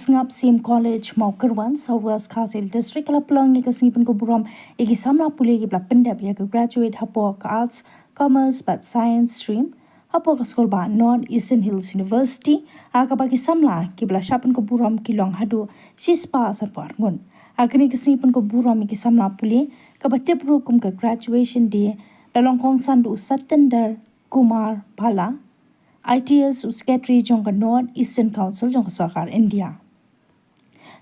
Kasngap SSCM College Maukerwan Southwest Khasil District Kalaplang ni kasngipan ko burom igi samla pule igi bla pyndep ya graduate hapo ka arts commerce but science stream hapo ka school ba North Eastern Hills University aka bagi samla ki bla shapan ko burom ki long hadu sispa sarpar ngun akini kasngipan ko burom igi samla pule ka batip rukum ka graduation day lalong kong sandu Satendar Kumar Bala ITS Secretary jongka North Eastern Council jongka Sarkar India.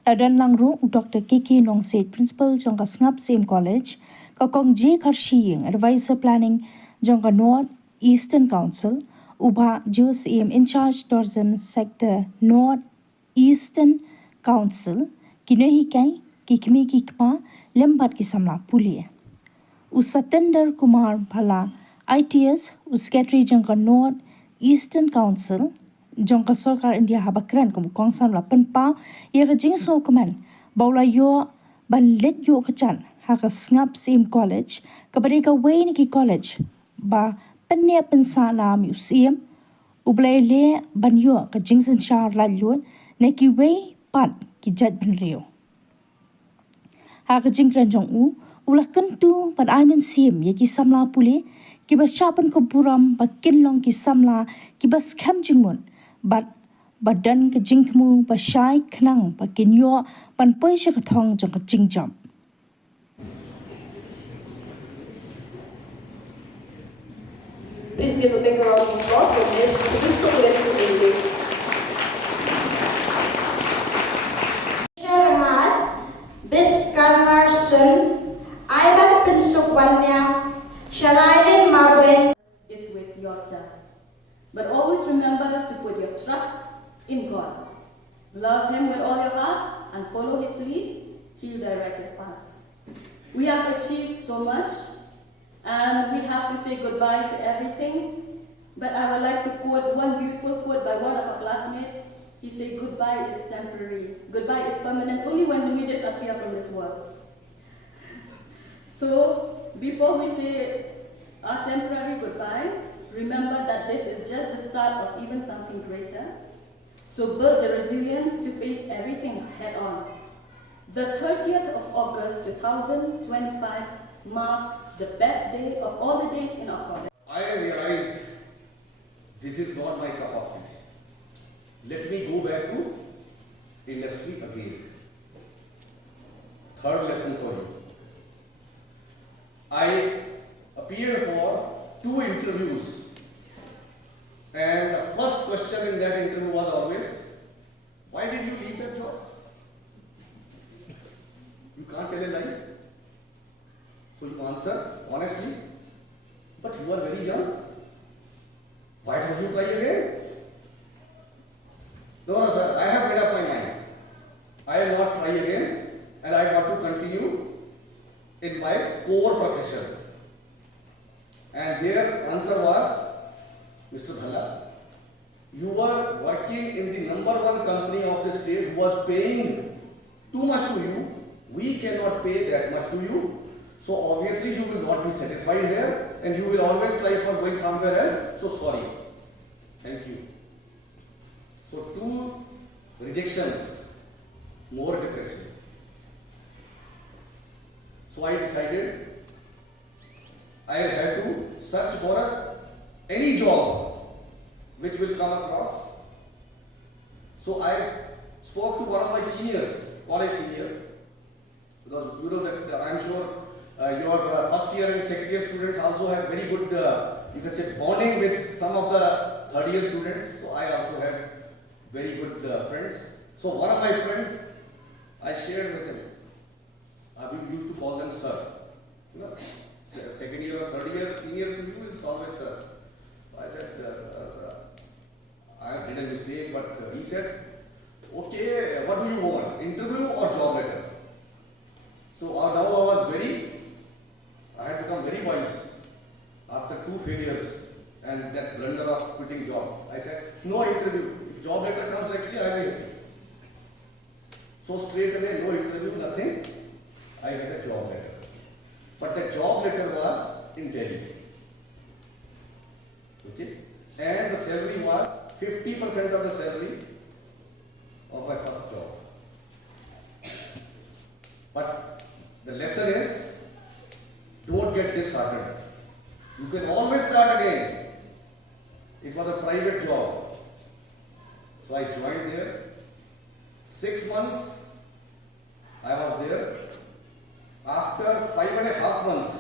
Ladan langru Dr. Kiki Nong Said Principal jongka Ngap SSCM College, kakong J Karshiying Advisor Planning jongka North Eastern Council, ubha SSCM In Charge Tourism Sector North Eastern Council, kinohi kai kikmi kikma lembat kisamla puli. Usatender Kumar Bhala ITS Secretary jongka North Eastern Council jongka Sarkar India habakran kum kongsan la penpa ye ka jingso kuman baula yo ban let yo kachan ha ka Ngap SSCM College ka bari ka Wayne ki college ba penne pensana museum ublai le ban yo ka jingsen shar la lun ne ki way pat ki jat ban rio ha ka jingran jong u ula kentu ban aimen sim ye ki samla puli ki ba shapan ko buram ba kinlong ki samla ki ba skam jingmun badan ke jingtmu ba shai knang ba kinyo ban poisha ka thong jong ka jingjam Please give a big round of applause for Miss Pynkup. Sharmat bis karnar sun aibat pinsukwannya Sharaiden Marwin Is with yourself. But always remember to put your trust in God. Love Him with all your heart and follow His lead. He'll direct your paths. We have achieved so much and we have to say goodbye to everything. But I would like to quote one beautiful quote by one of our classmates. He said, goodbye is temporary. Goodbye is permanent only when we disappear from this world. So, before we say our temporary goodbyes, remember that this is just the start of even something greater. So build the resilience to face everything head on. The 30th of August 2025 marks the best day of all the days in our college. I realized this is not my cup of tea. Let me go back to industry again. Third lesson for you. I appeared for 2 interviews and the first question in that interview was always, why did you leave that job? You can't tell a lie. So you answer honestly, but you are very young. Why don't you try again? No, sir, I have made up my mind. I will not try again and I want to continue in my core profession. And their answer was, Mr. Bhala, you are working in the #1 company of the state who was paying too much to you. We cannot pay that much to you. So obviously you will not be satisfied here and you will always try for going somewhere else. So sorry. Thank you. So 2 rejections, more depression. So I decided I have to search for any job which will come across. So I spoke to one of my seniors, college senior, because you know that I am sure your first year and second year students also have very good, you can say, bonding with some of the third year students. So I also have very good friends. So one of my friends, I shared with him. We used to call them sir. You know, second year or third year, senior to you is always sir. I said, I did a mistake, but he said, okay, what do you want, interview or job letter? So now I had become very wise after 2 failures and that blunder of quitting job. I said, no interview. If job letter comes directly, I will. So straight away, no interview, nothing. I had a job letter. But the job letter was in Delhi. Okay? And the salary was 50% of the salary of my first job. started. You can always start again. It was a private job. So I joined there. 6 months I was there. After 5.5 months,